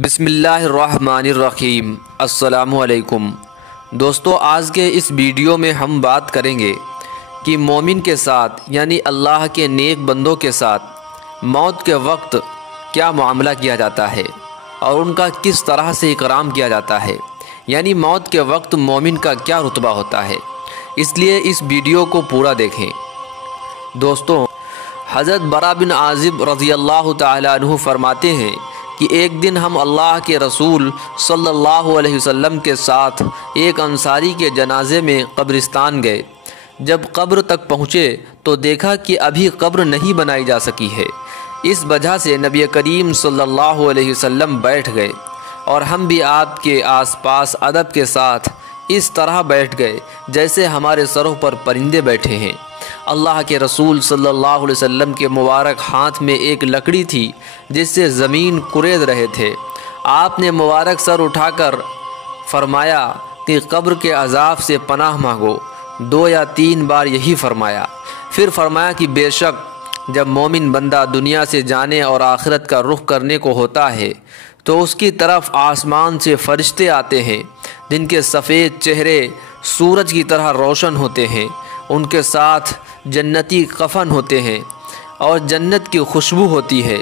बिस्मिल्लाहिर्रहमानिर्रहीम। अस्सलामुअलैकुम दोस्तों, आज के इस वीडियो में हम बात करेंगे कि मोमिन के साथ यानी अल्लाह के नेक बंदों के साथ मौत के वक्त क्या मामला किया जाता है और उनका किस तरह से इकराम किया जाता है, यानी मौत के वक्त मोमिन का क्या रुतबा होता है। इसलिए इस वीडियो को पूरा देखें। दोस्तों, हज़रत बरा बिन आज़िब रज़ियल्लाहु ताला अन्हु फरमाते हैं कि एक दिन हम अल्लाह के रसूल सल्लल्लाहु अलैहि वसल्लम के साथ एक अंसारी के जनाजे में कब्रिस्तान गए। जब कब्र तक पहुँचे तो देखा कि अभी कब्र नहीं बनाई जा सकी है। इस वजह से नबी करीम सल्लल्लाहु अलैहि वसल्लम बैठ गए और हम भी आपके आसपास अदब के साथ इस तरह बैठ गए जैसे हमारे सरों पर परिंदे बैठे हैं। अल्लाह के रसूल सल्लल्लाहु अलैहि वसल्लम के मुबारक हाथ में एक लकड़ी थी जिससे ज़मीन कुरेद रहे थे। आपने मुबारक सर उठाकर फरमाया कि कब्र के अज़ाब से पनाह मांगो। 2 या 3 बार यही फरमाया। फिर फरमाया कि बेशक जब मोमिन बंदा दुनिया से जाने और आखिरत का रुख करने को होता है तो उसकी तरफ आसमान से फरिश्ते आते हैं जिनके सफ़ेद चेहरे सूरज की तरह रोशन होते हैं। उनके साथ जन्नती कफन होते हैं और जन्नत की खुशबू होती है।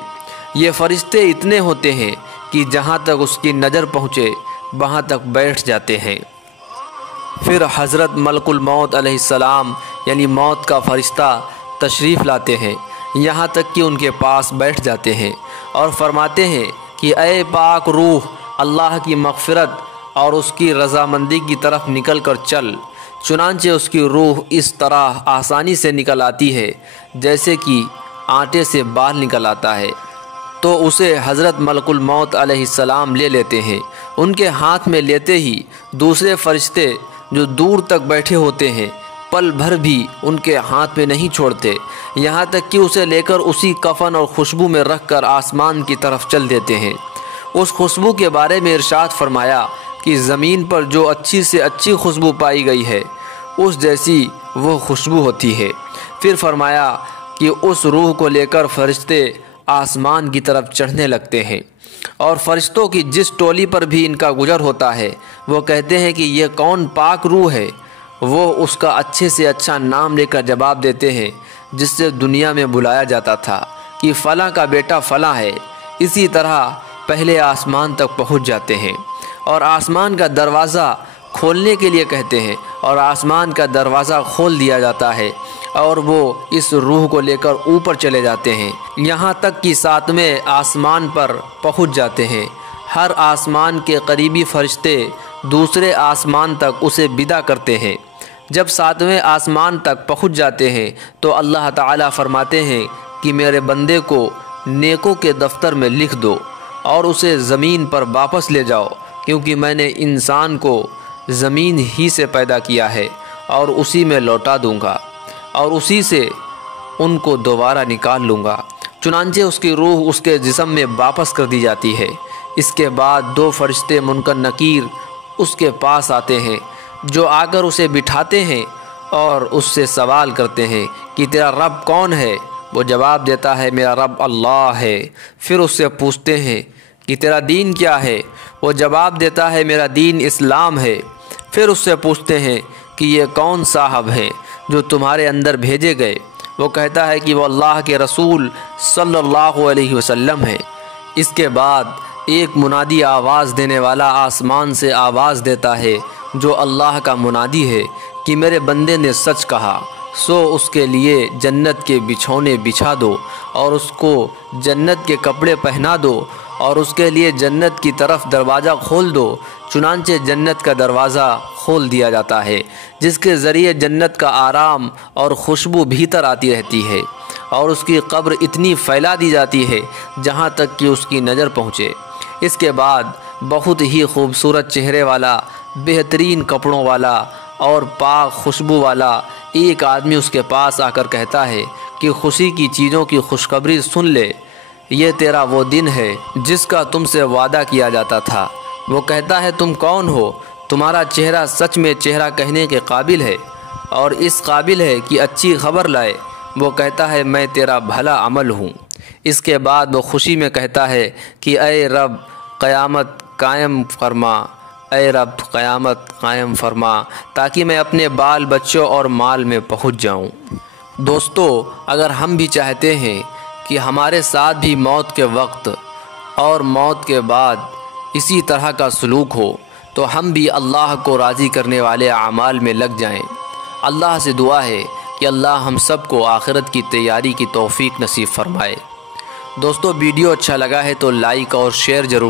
ये फरिश्ते इतने होते हैं कि जहाँ तक उसकी नज़र पहुँचे वहाँ तक बैठ जाते हैं। फिर हज़रत मलकुल मौत अलैहिस्सलाम यानी मौत का फ़रिश्ता तशरीफ़ लाते हैं, यहाँ तक कि उनके पास बैठ जाते हैं और फरमाते हैं कि ए पाक रूह, अल्लाह की मग़फ़िरत और उसकी रज़ामंदी की तरफ निकल कर चल। चुनांचे उसकी रूह इस तरह आसानी से निकल आती है जैसे कि आटे से बाल निकल आता है। तो उसे हज़रत मलकुल मौत अलैहिस्सलाम ले लेते हैं। उनके हाथ में लेते ही दूसरे फरिश्ते जो दूर तक बैठे होते हैं पल भर भी उनके हाथ में नहीं छोड़ते, यहाँ तक कि उसे लेकर उसी कफन और खुशबू में रख कर आसमान की तरफ चल देते हैं। उस खुशबू के बारे में इरशाद फरमाया कि ज़मीन पर जो अच्छी से अच्छी खुशबू पाई गई है उस जैसी वो खुशबू होती है। फिर फरमाया कि उस रूह को लेकर फरिश्ते आसमान की तरफ चढ़ने लगते हैं और फरिश्तों की जिस टोली पर भी इनका गुजर होता है वो कहते हैं कि ये कौन पाक रूह है। वो उसका अच्छे से अच्छा नाम लेकर जवाब देते हैं जिससे दुनिया में बुलाया जाता था कि फ़लाँ का बेटा फ़लाँ है। इसी तरह पहले आसमान तक पहुँच जाते हैं और आसमान का दरवाज़ा खोलने के लिए कहते हैं और आसमान का दरवाज़ा खोल दिया जाता है और वो इस रूह को लेकर ऊपर चले जाते हैं, यहाँ तक कि 7वें आसमान पर पहुँच जाते हैं। हर आसमान के करीबी फरिश्ते दूसरे आसमान तक उसे विदा करते हैं। जब 7वें आसमान तक पहुँच जाते हैं तो अल्लाह ताला फरमाते हैं कि मेरे बंदे को नेकों के दफ्तर में लिख दो और उसे ज़मीन पर वापस ले जाओ, क्योंकि मैंने इंसान को ज़मीन ही से पैदा किया है और उसी में लौटा दूंगा और उसी से उनको दोबारा निकाल लूँगा। चुनांचे उसकी रूह उसके जिस्म में वापस कर दी जाती है। इसके बाद 2 फरिश्ते मुनकर नकीर उसके पास आते हैं जो आकर उसे बिठाते हैं और उससे सवाल करते हैं कि तेरा रब कौन है। वो जवाब देता है मेरा रब अल्लाह है। फिर उससे पूछते हैं कि तेरा दीन क्या है। वो जवाब देता है मेरा दीन इस्लाम है। फिर उससे पूछते हैं कि ये कौन साहब हैं जो तुम्हारे अंदर भेजे गए। वो कहता है कि वो अल्लाह के रसूल सल्लल्लाहु अलैहि वसल्लम है। इसके बाद एक मुनादी आवाज़ देने वाला आसमान से आवाज़ देता है जो अल्लाह का मुनादी है कि मेरे बंदे ने सच कहा, सो उसके लिए जन्नत के बिछौने बिछा दो और उसको जन्नत के कपड़े पहना दो और उसके लिए जन्नत की तरफ दरवाज़ा खोल दो। चुनांचे जन्नत का दरवाज़ा खोल दिया जाता है जिसके ज़रिए जन्नत का आराम और खुशबू भीतर आती रहती है और उसकी कब्र इतनी फैला दी जाती है जहाँ तक कि उसकी नज़र पहुँचे। इसके बाद बहुत ही खूबसूरत चेहरे वाला, बेहतरीन कपड़ों वाला और पाक खुशबू वाला एक आदमी उसके पास आकर कहता है कि खुशी की चीज़ों की खुशखबरी सुन ले, ये तेरा वो दिन है जिसका तुमसे वादा किया जाता था। वो कहता है तुम कौन हो, तुम्हारा चेहरा सच में चेहरा कहने के काबिल है और इस काबिल है कि अच्छी खबर लाए। वो कहता है मैं तेरा भला अमल हूँ। इसके बाद वो खुशी में कहता है कि अय रब, क़यामत कायम फरमा, ऐ रब क़यामत कायम फरमा, ताकि मैं अपने बाल बच्चों और माल में पहुंच जाऊं। दोस्तों, अगर हम भी चाहते हैं कि हमारे साथ भी मौत के वक्त और मौत के बाद इसी तरह का सलूक हो, तो हम भी अल्लाह को राज़ी करने वाले अमाल में लग जाएं। अल्लाह से दुआ है कि अल्लाह हम सब को आखिरत की तैयारी की तौफ़ीक नसीब फ़रमाए। दोस्तों, वीडियो अच्छा लगा है तो लाइक और शेयर ज़रूर